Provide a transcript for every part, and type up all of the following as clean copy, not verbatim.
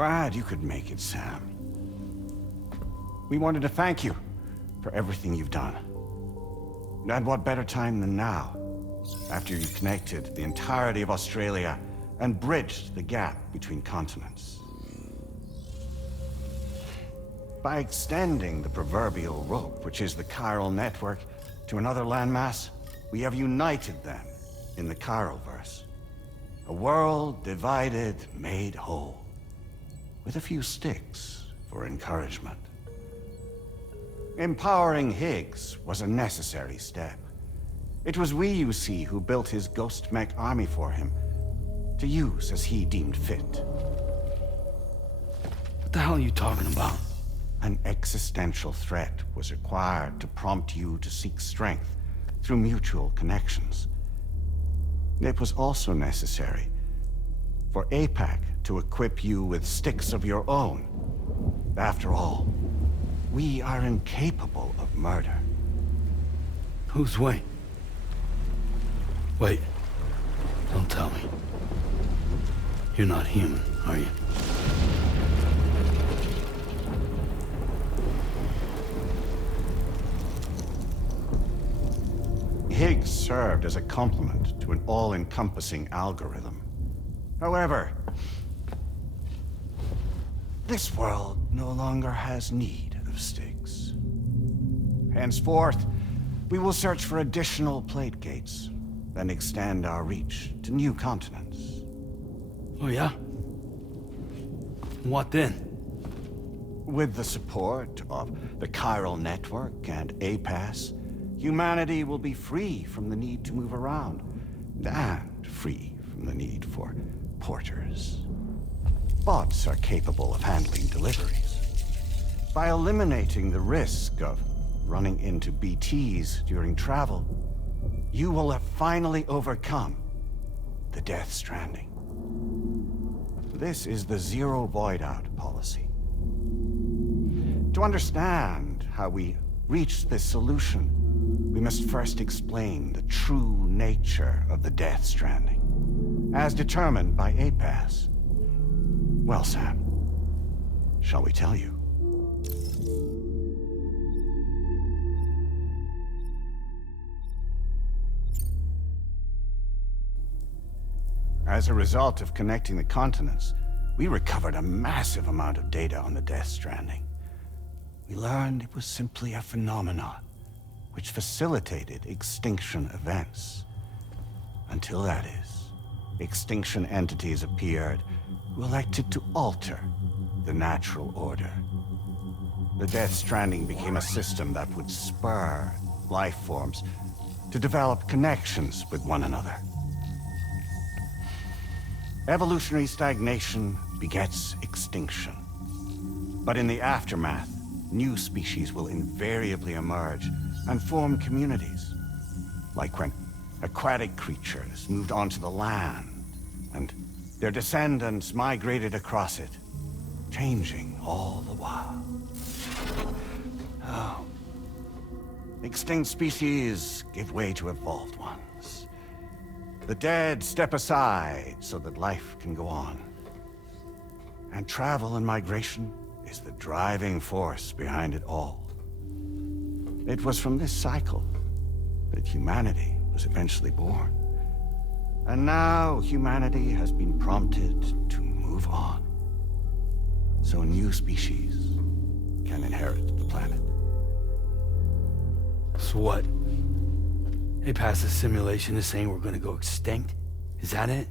glad you could make it, Sam. We wanted to thank you for everything you've done. And what better time than now, after you connected the entirety of Australia and bridged the gap between continents. By extending the proverbial rope, which is the chiral network, to another landmass, we have united them in the Chiralverse. A world divided, made whole, with a few sticks for encouragement. Empowering Higgs was a necessary step. It was we, you see, who built his ghost mech army for him, to use as he deemed fit. What the hell are you talking about? An existential threat was required to prompt you to seek strength through mutual connections. It was also necessary for APAC to equip you with sticks of your own. After all, we are incapable of murder. Who's we? Wait, don't tell me. You're not human, are you? Higgs served as a complement to an all-encompassing algorithm. However, this world no longer has need of sticks. Henceforth, we will search for additional plate gates, then extend our reach to new continents. Oh yeah? What then? With the support of the chiral network and APAS, humanity will be free from the need to move around, and free from the need for porters. Bots are capable of handling deliveries. By eliminating the risk of running into BTs during travel, you will have finally overcome the death stranding. This is the zero void out policy. To understand how we reached this solution, we must first explain the true nature of the death stranding, as determined by APAS. Well, Sam, shall we tell you? As a result of connecting the continents, we recovered a massive amount of data on the death stranding. We learned it was simply a phenomenon which facilitated extinction events. Until that is, extinction entities appeared who elected to alter the natural order. The Death Stranding became a system that would spur life forms to develop connections with one another. Evolutionary stagnation begets extinction. But in the aftermath, new species will invariably emerge and form communities. Like when aquatic creatures moved onto the land, and their descendants migrated across it, changing all the while. Oh. Extinct species give way to evolved ones. The dead step aside so that life can go on. And travel and migration is the driving force behind it all. It was from this cycle that humanity was eventually born. And now humanity has been prompted to move on, so new species can inherit the planet. So what? They passed the simulation is saying we're gonna go extinct? Is that it?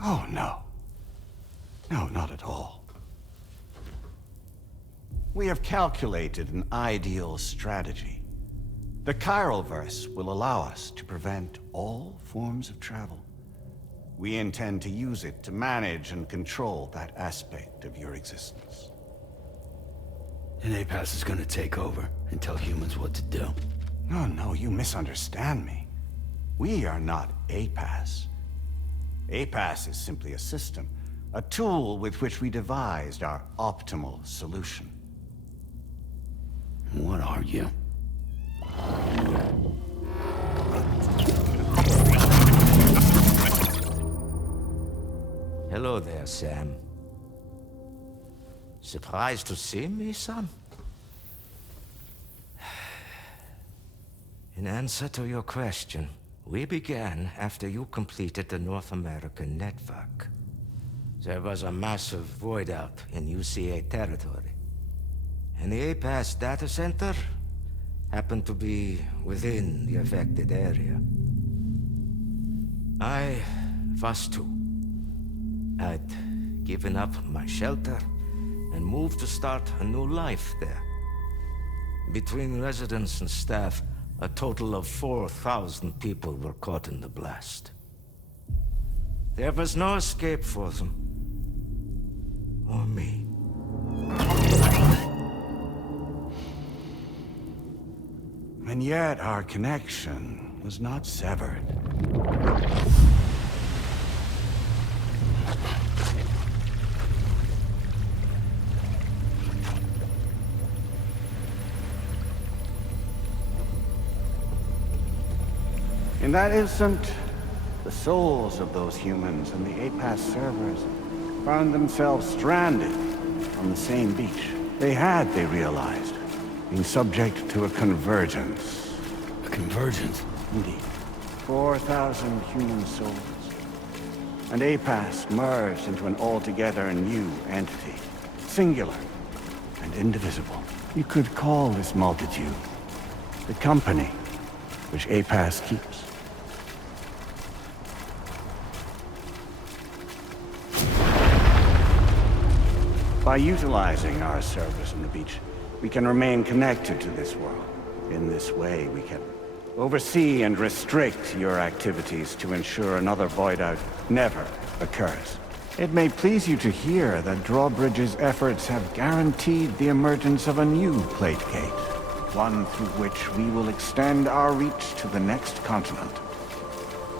Oh, no. No, not at all. We have calculated an ideal strategy. The Chiralverse will allow us to prevent all forms of travel. We intend to use it to manage and control that aspect of your existence. And APAS is gonna take over and tell humans what to do. No, you misunderstand me. We are not APAS. APAS is simply a system, a tool with which we devised our optimal solution. What are you? Hello there, Sam. Surprised to see me, son? In answer to your question, we began after you completed the North American network. There was a massive void out in UCA territory. And the APAS data center happened to be within the affected area. I was too. I'd given up my shelter and moved to start a new life there. Between residents and staff, a total of 4,000 people were caught in the blast. There was no escape for them. Or me. And yet our connection was not severed. In that instant, the souls of those humans and the APAS servers found themselves stranded on the same beach. They had, they realized, been subject to a convergence. A convergence? Indeed. 4,000 human souls. And APAS merged into an altogether new entity. Singular and indivisible. You could call this multitude the company which APAS keeps. By utilizing our servers on the beach, we can remain connected to this world. In this way, we can oversee and restrict your activities to ensure another void out never occurs. It may please you to hear that Drawbridge's efforts have guaranteed the emergence of a new plate gate, one through which we will extend our reach to the next continent.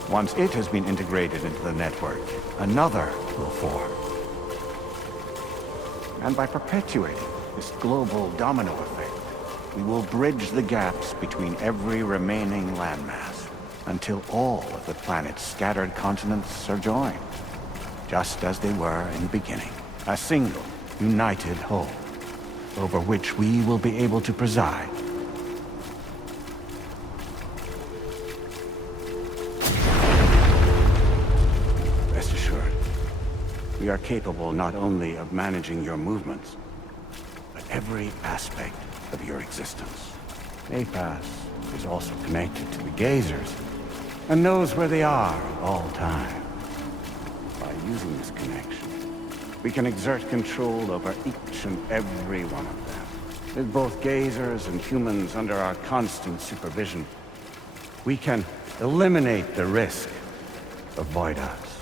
Once it has been integrated into the network, another will form. And by perpetuating this global domino effect, we will bridge the gaps between every remaining landmass until all of the planet's scattered continents are joined, just as they were in the beginning. A single, united whole, over which we will be able to preside. Rest assured, we are capable not only of managing your movements, but every aspect of your existence. APAS is also connected to the Gazers, and knows where they are at all time. By using this connection, we can exert control over each and every one of them. With both Gazers and humans under our constant supervision, we can eliminate the risk of void outs.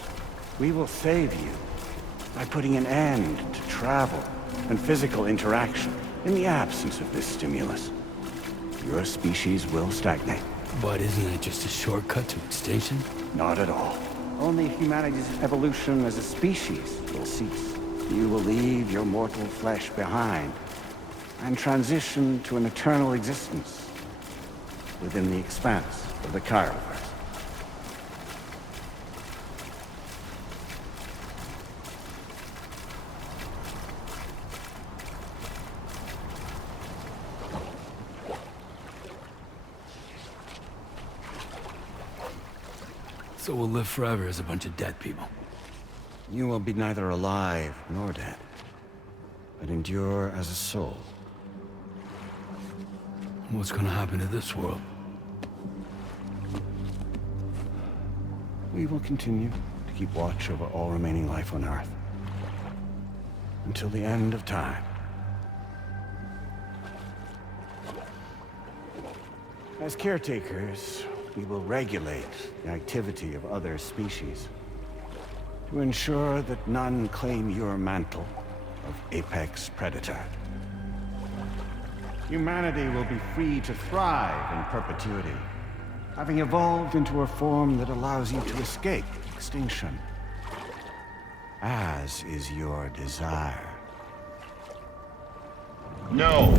We will save you by putting an end to travel and physical interaction in the absence of this stimulus. Your species will stagnate. But isn't that just a shortcut to extinction? Not at all. Only humanity's evolution as a species will cease. You will leave your mortal flesh behind and transition to an eternal existence within the expanse of the Chiroverse. So we'll live forever as a bunch of dead people. You will be neither alive nor dead, but endure as a soul. What's gonna happen to this world? We will continue to keep watch over all remaining life on Earth until the end of time. As caretakers, we will regulate the activity of other species to ensure that none claim your mantle of apex predator. Humanity will be free to thrive in perpetuity, having evolved into a form that allows you to escape extinction, as is your desire. No!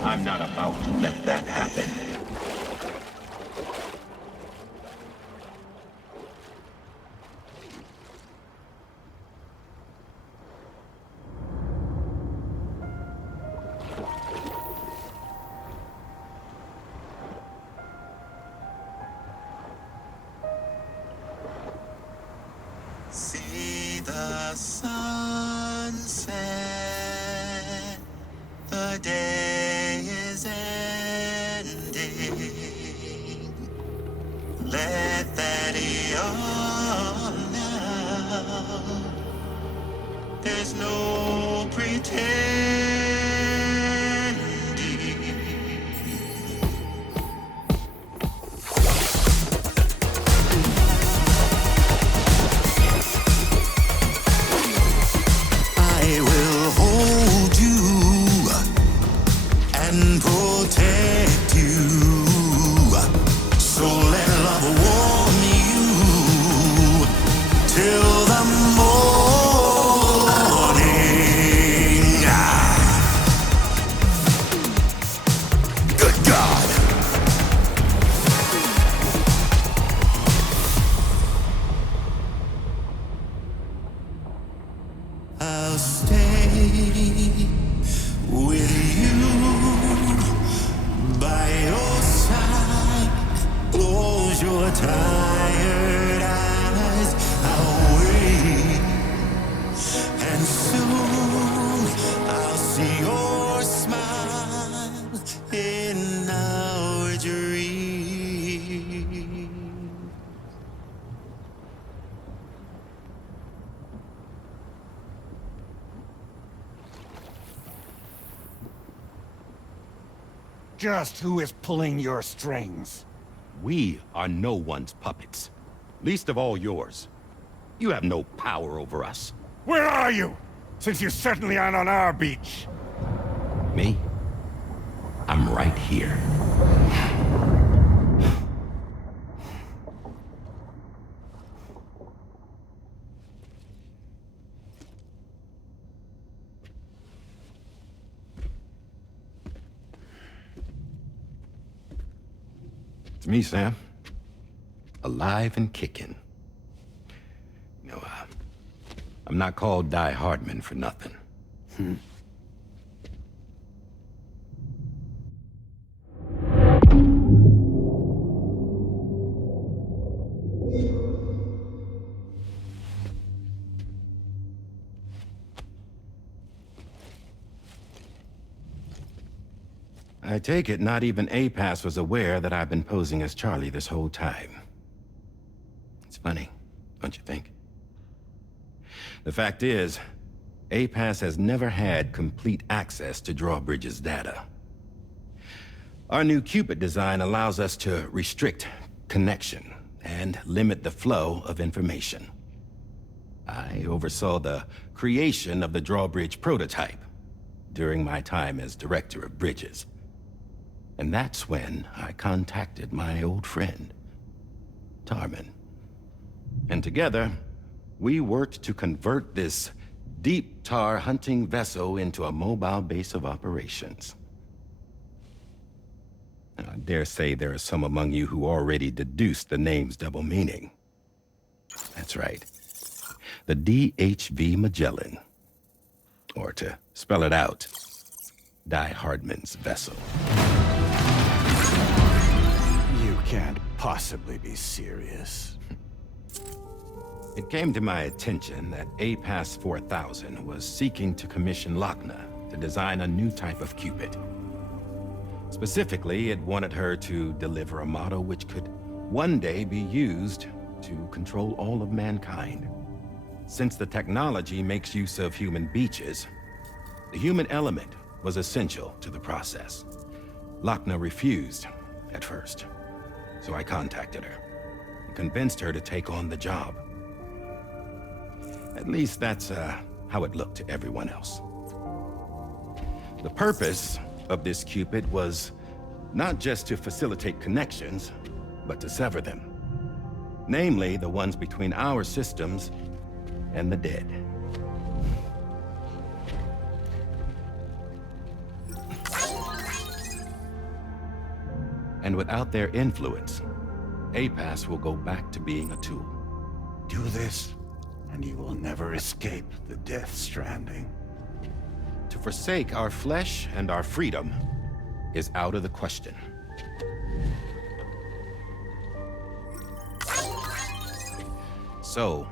I'm not about to let that happen. your tired eyes, I'll wait. And soon I'll see your smile in our dream. Just who is pulling your strings? We are no one's puppets. Least of all yours. You have no power over us. Where are you? Since you certainly aren't on our beach. Me? I'm right here. It's me, Sam. Alive and kicking. No, I'm not called Die Hardman for nothing. I take it not even APAS was aware that I've been posing as Charlie this whole time. It's funny, don't you think? The fact is, APAS has never had complete access to Drawbridge's data. Our new Cupid design allows us to restrict connection and limit the flow of information. I oversaw the creation of the Drawbridge prototype during my time as Director of Bridges. And that's when I contacted my old friend, Tarman. And together, we worked to convert this deep tar hunting vessel into a mobile base of operations. I dare say there are some among you who already deduced the name's double meaning. That's right. The DHV Magellan. Or to spell it out, Die Hardman's vessel. You can't possibly be serious. It came to my attention that APAS 4000 was seeking to commission Lochna to design a new type of Cupid. Specifically, it wanted her to deliver a model which could one day be used to control all of mankind. Since the technology makes use of human beaches, the human element was essential to the process. Lochna refused at first, so I contacted her and convinced her to take on the job. At least that's how it looked to everyone else. The purpose of this Cupid was not just to facilitate connections, but to sever them. Namely, the ones between our systems and the dead. And without their influence, APAS will go back to being a tool. Do this, and you will never escape the death stranding. To forsake our flesh and our freedom is out of the question. So,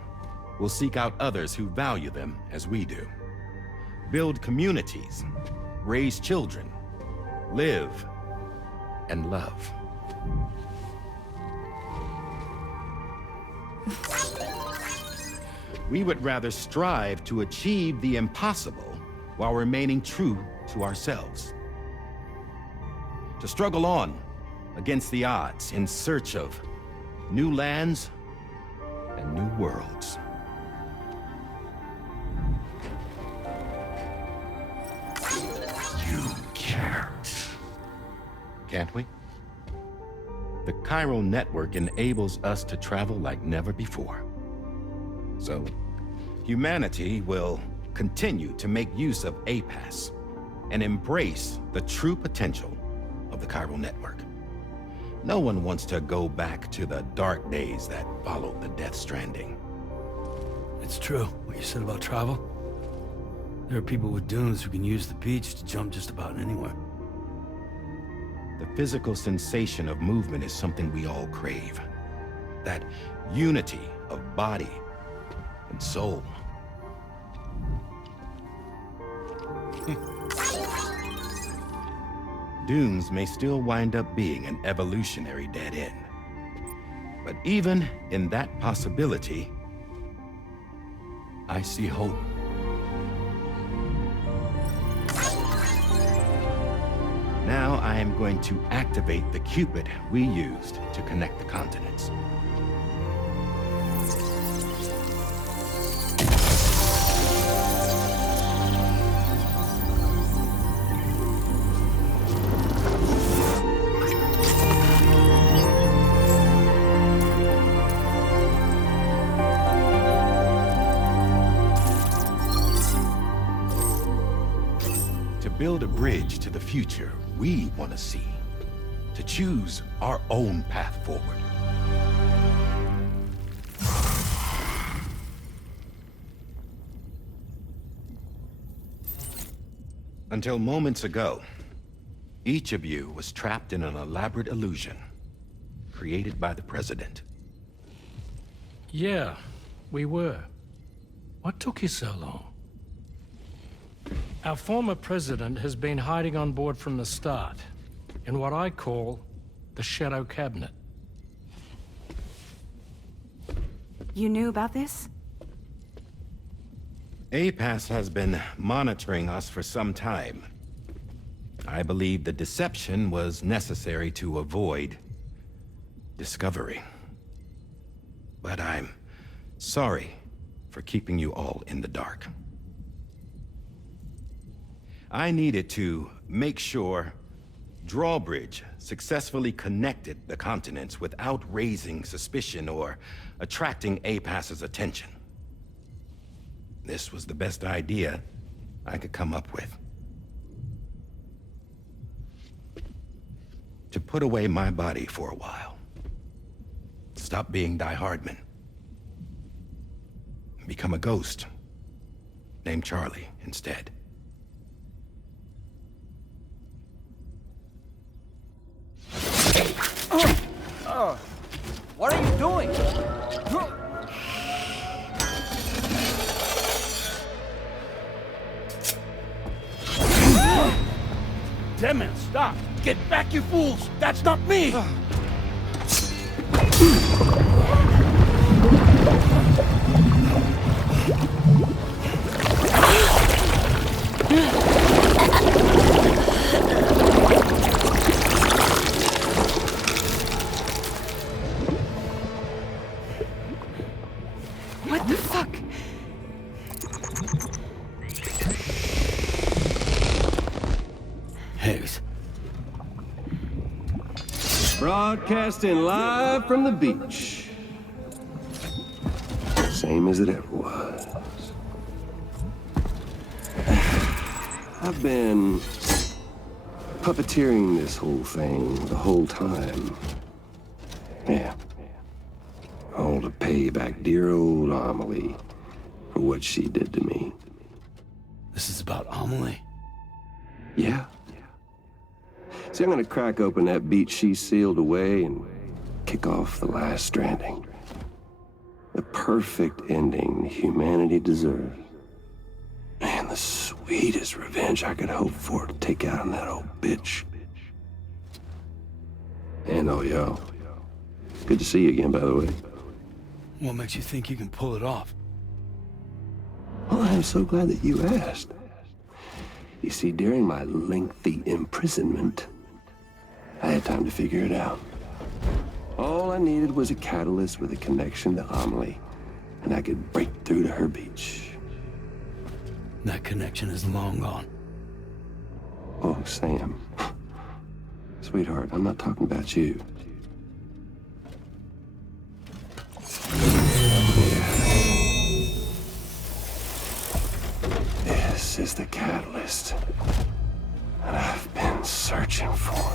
we'll seek out others who value them as we do. Build communities, raise children, live, and love. We would rather strive to achieve the impossible while remaining true to ourselves. To struggle on against the odds in search of new lands and new worlds. You can't. Can't we? The chiral network enables us to travel like never before. So, humanity will continue to make use of APAS and embrace the true potential of the chiral network. No one wants to go back to the dark days that followed the death stranding. It's true, what you said about travel. There are people with dunes who can use the beach to jump just about anywhere. The physical sensation of movement is something we all crave. that unity of body and soul. Dunes may still wind up being an evolutionary dead end. But even in that possibility, I see hope. Now I am going to activate the Cupid we used to connect the continents. Build a bridge to the future we want to see, to choose our own path forward. Until moments ago, each of you was trapped in an elaborate illusion created by the President. Yeah, we were. What took you so long? Our former president has been hiding on board from the start, in what I call the Shadow Cabinet. You knew about this? APAS has been monitoring us for some time. I believe the deception was necessary to avoid discovery. But I'm sorry for keeping you all in the dark. I needed to make sure Drawbridge successfully connected the continents without raising suspicion or attracting APAS's attention. This was the best idea I could come up with. To put away my body for a while. Stop being Die Hardman. Become a ghost. Named Charlie instead. What are you doing? Damn it, stop! Get back, you fools! That's not me! What the fuck? Hayes. Broadcasting live from the beach. Same as it ever was. I've been puppeteering this whole thing the whole time. Yeah. All to pay back dear old Amelie for what she did to me. This is about Amelie? Yeah. See, I'm gonna crack open that beach she sealed away and kick off the last stranding. The perfect ending humanity deserves. And the sweetest revenge I could hope for to take out on that old bitch. And oh, yo. Good to see you again, by the way. What makes you think you can pull it off? Well, I'm so glad that you asked. You see, during my lengthy imprisonment, I had time to figure it out. All I needed was a catalyst with a connection to Amelie, and I could break through to her beach. That connection is long gone. Oh, Sam. Sweetheart, I'm not talking about you. This is the catalyst that I've been searching for.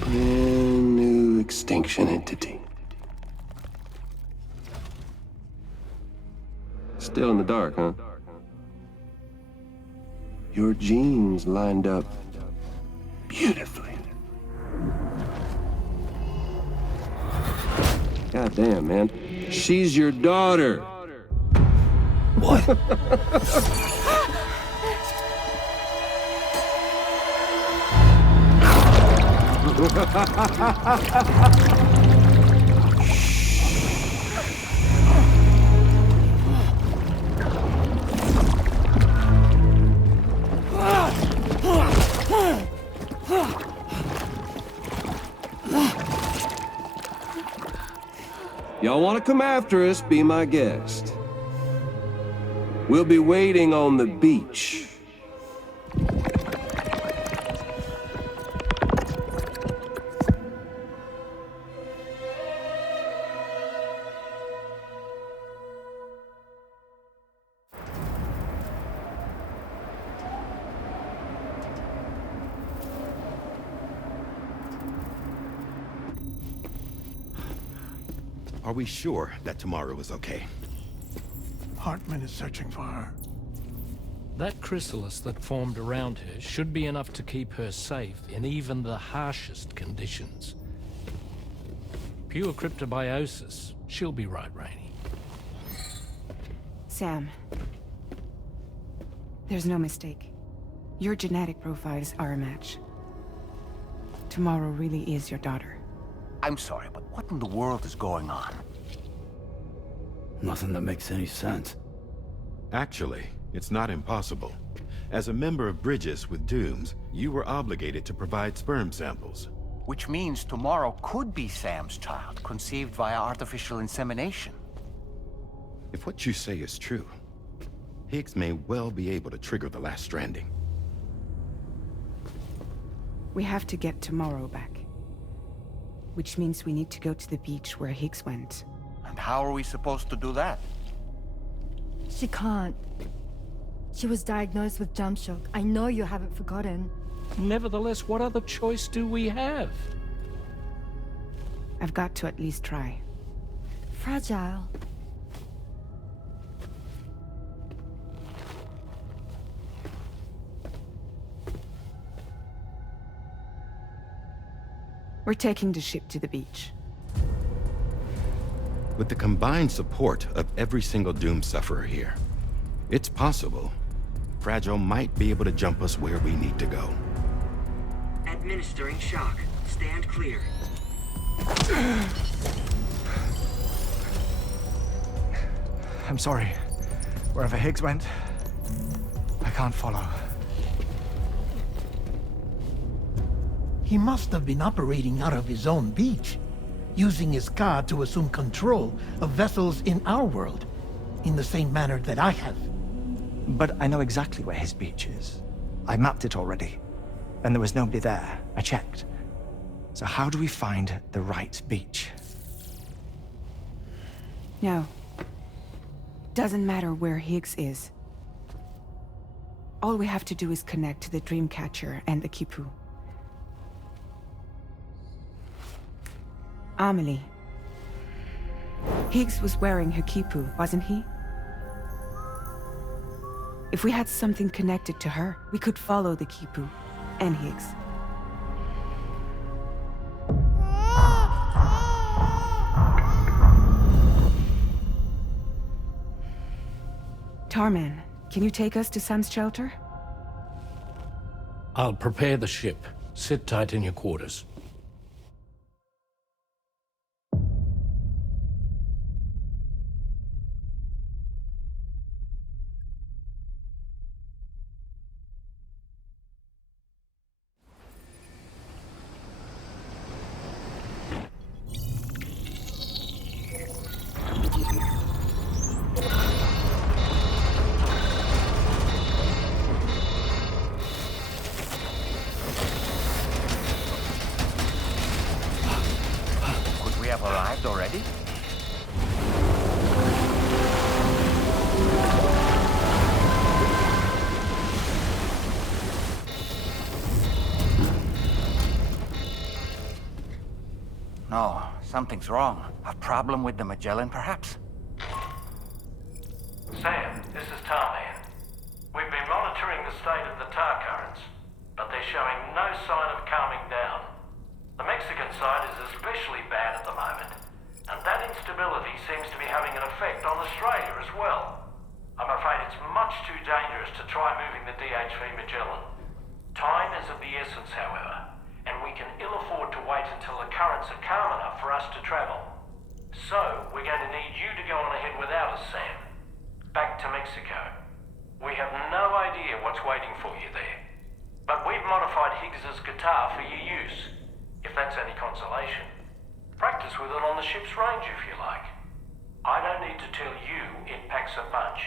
Brand new extinction entity. Still in the dark, huh? Your genes lined up beautifully. God damn, man. She's your daughter. What? Y'all want to come after us, be my guest. We'll be waiting on the beach. Are we sure that tomorrow is okay? Hartman is searching for her. That chrysalis that formed around her should be enough to keep her safe in even the harshest conditions. Pure cryptobiosis. She'll be right, Rainey. Sam. There's no mistake. Your genetic profiles are a match. Tomorrow really is your daughter. I'm sorry, but what in the world is going on? Nothing that makes any sense. Actually, it's not impossible. As a member of Bridges with Dooms, you were obligated to provide sperm samples. Which means tomorrow could be Sam's child, conceived via artificial insemination. If what you say is true, Higgs may well be able to trigger the last stranding. We have to get tomorrow back. Which means we need to go to the beach where Higgs went. And how are we supposed to do that? She can't. She was diagnosed with jump shock. I know you haven't forgotten. Nevertheless, what other choice do we have? I've got to at least try. Fragile. We're taking the ship to the beach. With the combined support of every single Doom sufferer here, it's possible Fragile might be able to jump us where we need to go. Administering shock. Stand clear. I'm sorry. Wherever Higgs went, I can't follow. He must have been operating out of his own beach, using his car to assume control of vessels in our world, in the same manner that I have. But I know exactly where his beach is. I mapped it already, and there was nobody there. I checked. So how do we find the right beach? No. Doesn't matter where Higgs is. All we have to do is connect to the Dreamcatcher and the Kipu. Amelie. Higgs was wearing her Kipu, wasn't he? If we had something connected to her, we could follow the Kipu and Higgs. Tarman, can you take us to Sam's shelter? I'll prepare the ship. Sit tight in your quarters. Arrived already? No, something's wrong. A problem with the Magellan, perhaps? Sam, this is Tarman. We've been monitoring the state of the tar currents, but they're showing no sign of calming down. The Mexican side is especially bad at the moment, and that CHV Magellan. Time is of the essence, however, and we can ill afford to wait until the currents are calm enough for us to travel. So, we're going to need you to go on ahead without us, Sam. Back to Mexico. We have no idea what's waiting for you there. But we've modified Higgs's guitar for your use, if that's any consolation. Practice with it on the ship's range if you like. I don't need to tell you it packs a punch.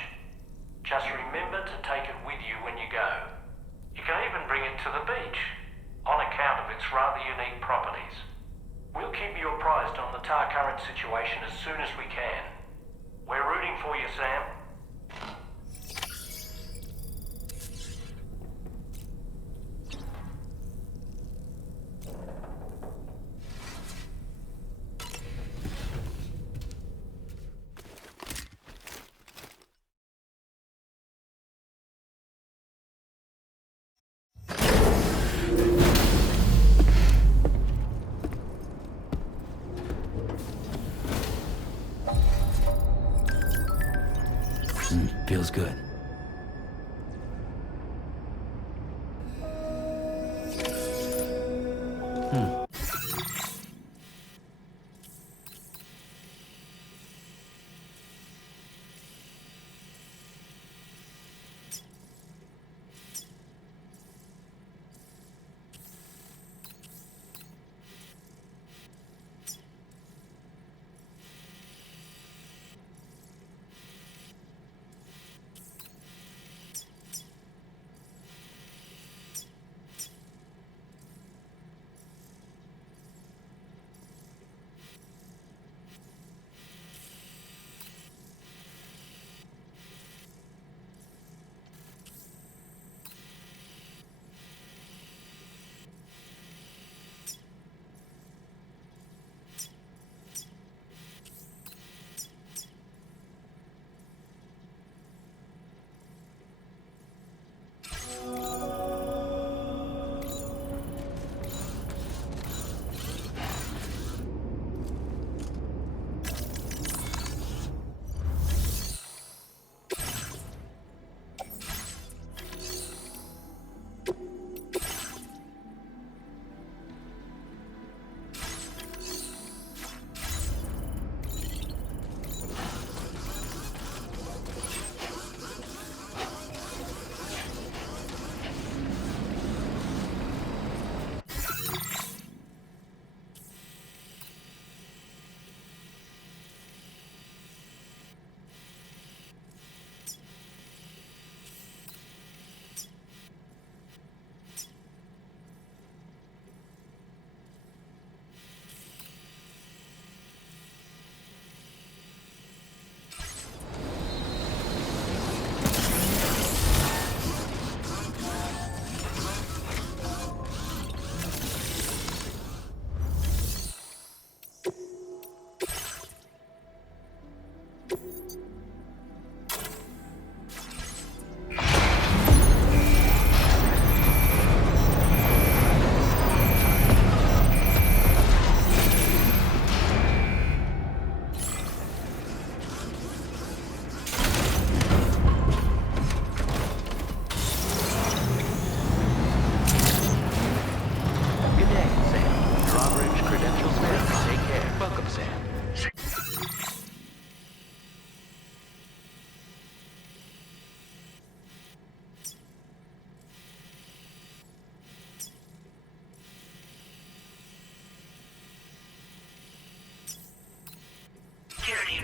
Just remember to take it with you when you go. You can even bring it to the beach, on account of its rather unique properties. We'll keep you apprised on the tar current situation as soon as we can. We're rooting for you, Sam. Feels good.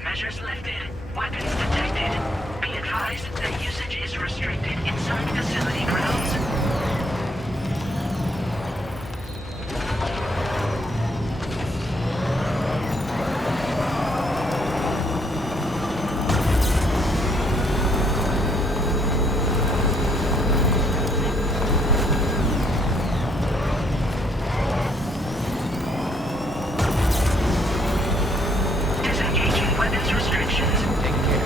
Measures lifted. Weapons detected. Be advised that usage is restricted inside facility grounds. Take care.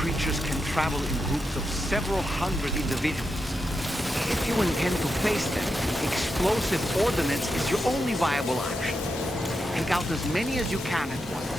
creatures can travel in groups of several hundred individuals. If you intend to face them, explosive ordnance is your only viable option. Take out as many as you can at once.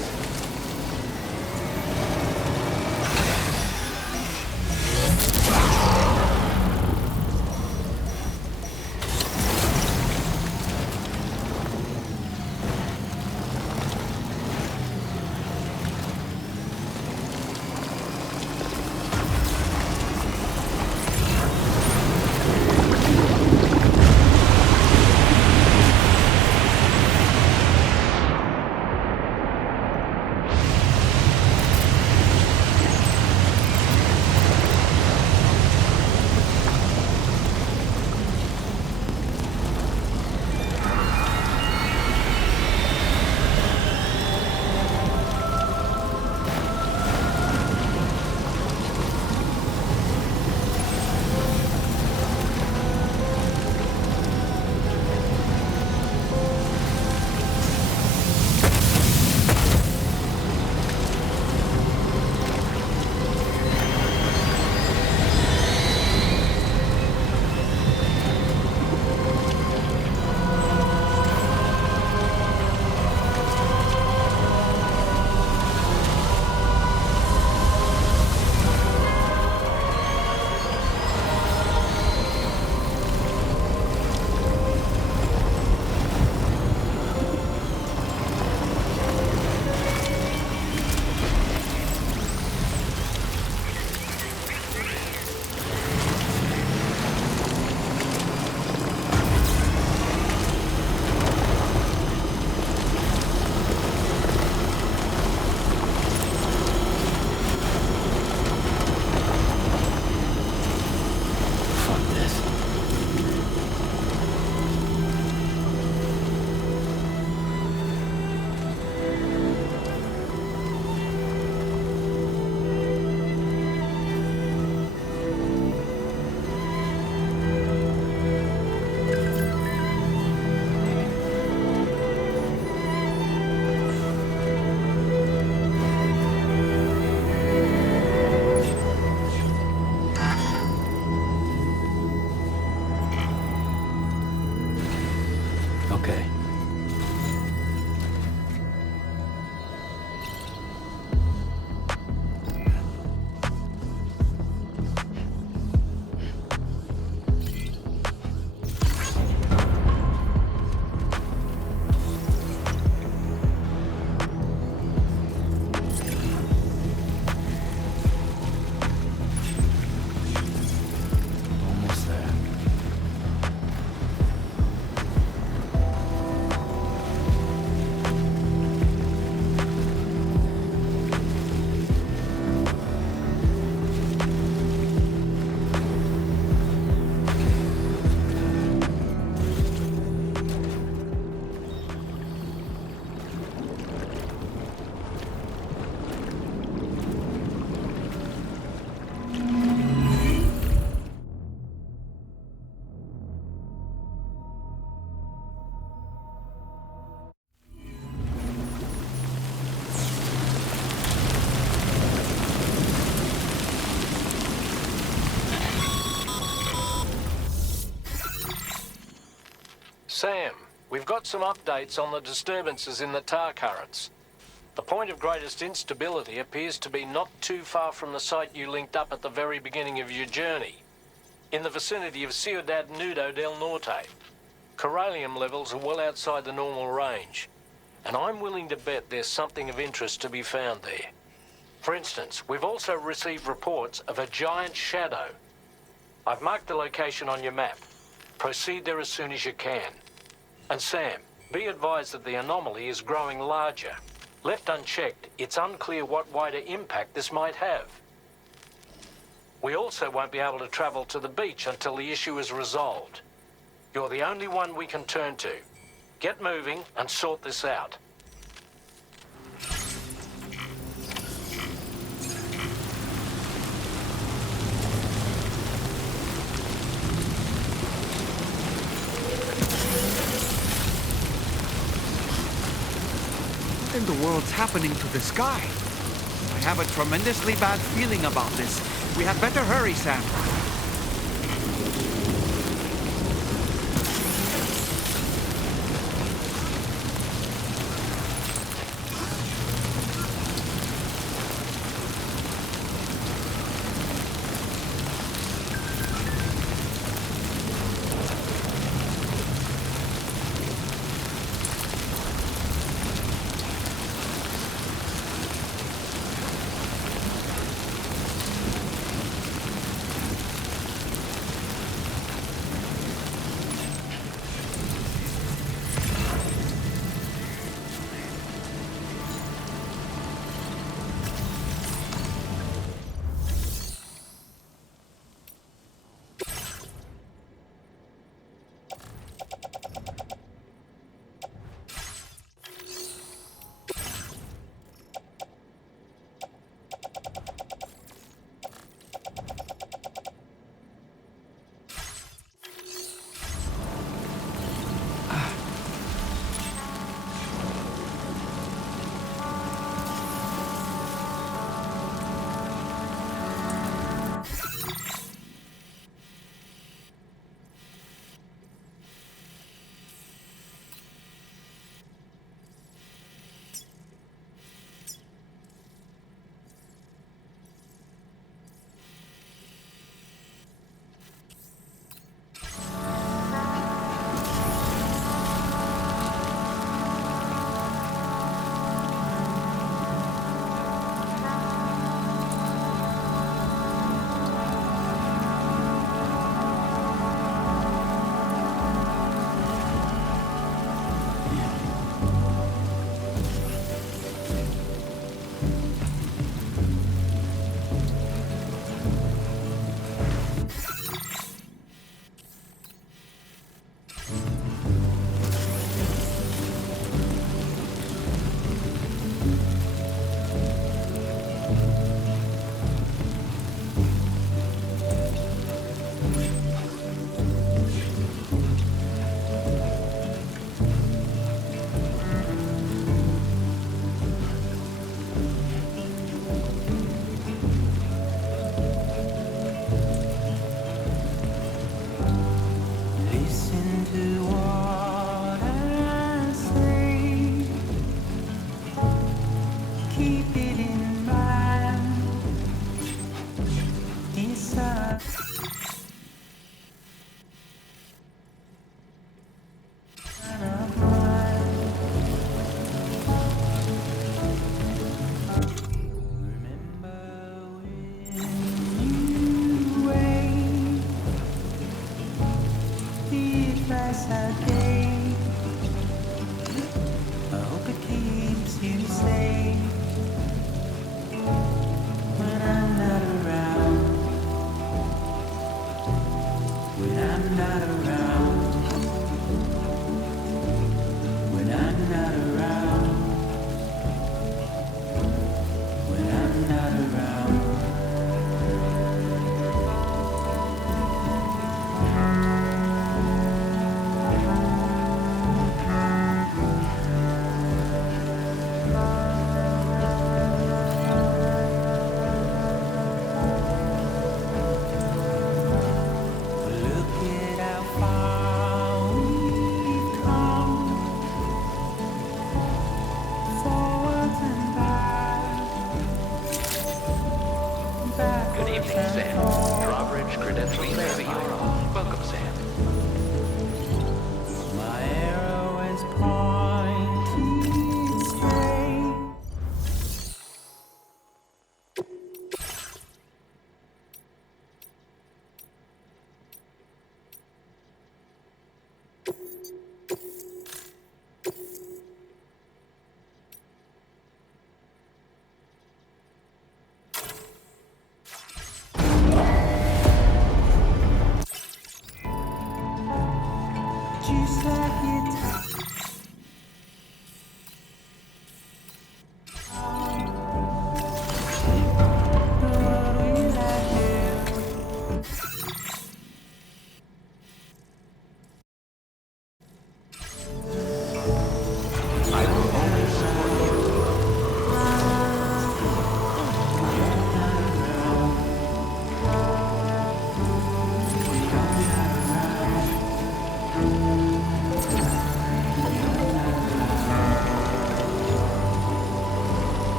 Sam, we've got some updates on the disturbances in the tar currents. The point of greatest instability appears to be not too far from the site you linked up at the very beginning of your journey, in the vicinity of Ciudad Nudo del Norte. Corallium levels are well outside the normal range, and I'm willing to bet there's something of interest to be found there. For instance, we've also received reports of a giant shadow. I've marked the location on your map. Proceed there as soon as you can. And Sam, be advised that the anomaly is growing larger. Left unchecked, it's unclear what wider impact this might have. We also won't be able to travel to the beach until the issue is resolved. You're the only one we can turn to. Get moving and sort this out. What in the world's happening to the sky? I have a tremendously bad feeling about this. We had better hurry, Sam.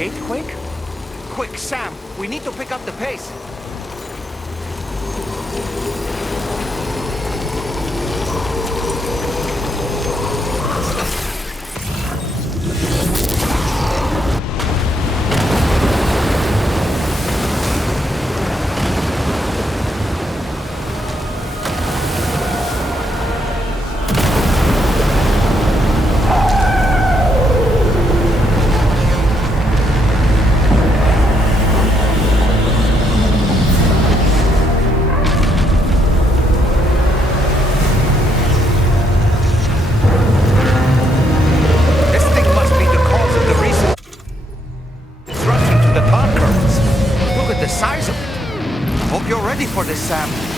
gate quick? Quick, Sam, we need to pick up the pace. For this, Sam.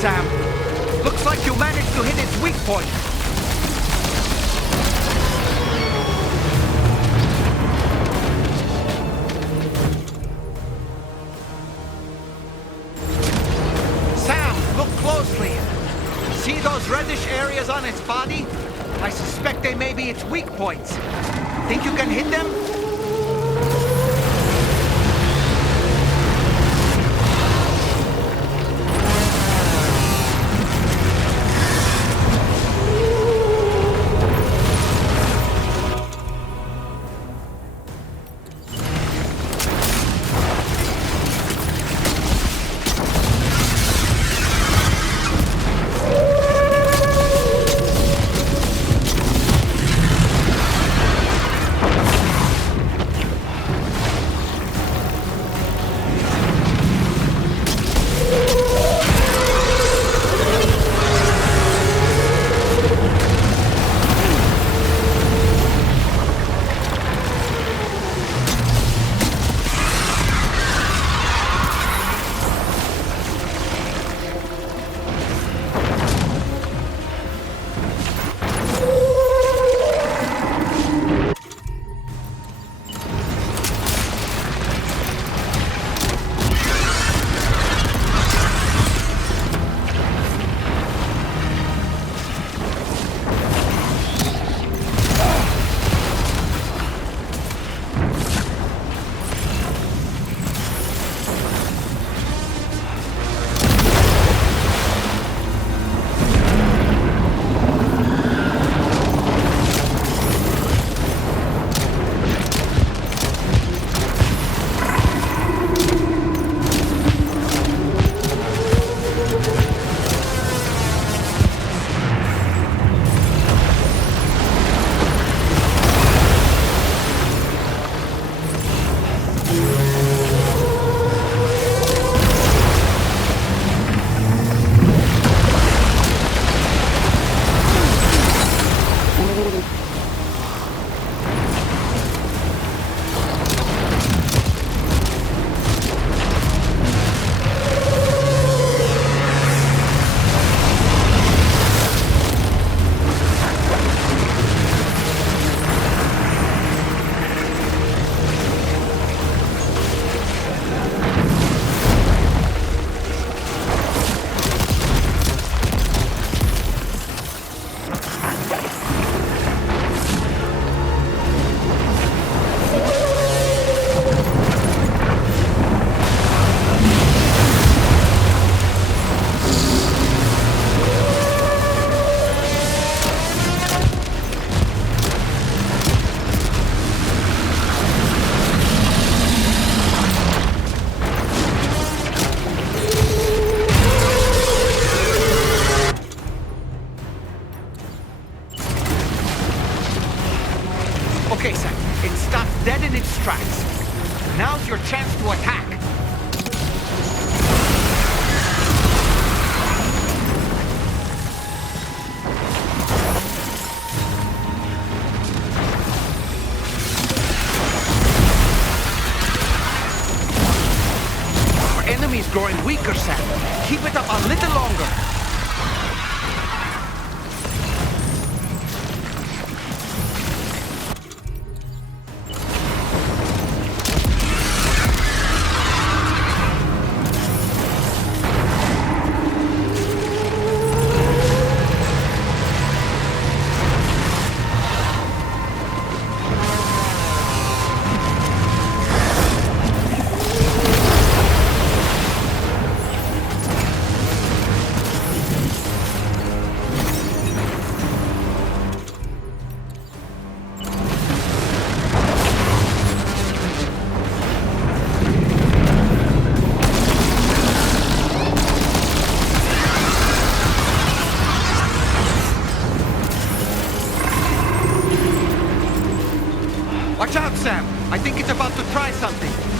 Sam. Looks like you managed to hit its weak point. Sam, look closely. See those reddish areas on its body? I suspect they may be its weak points. Think you can hit them? Now's your chance to attack. Our enemy's growing weaker, Sam. Keep it up a little longer. Watch out, Sam! I think it's about to try something.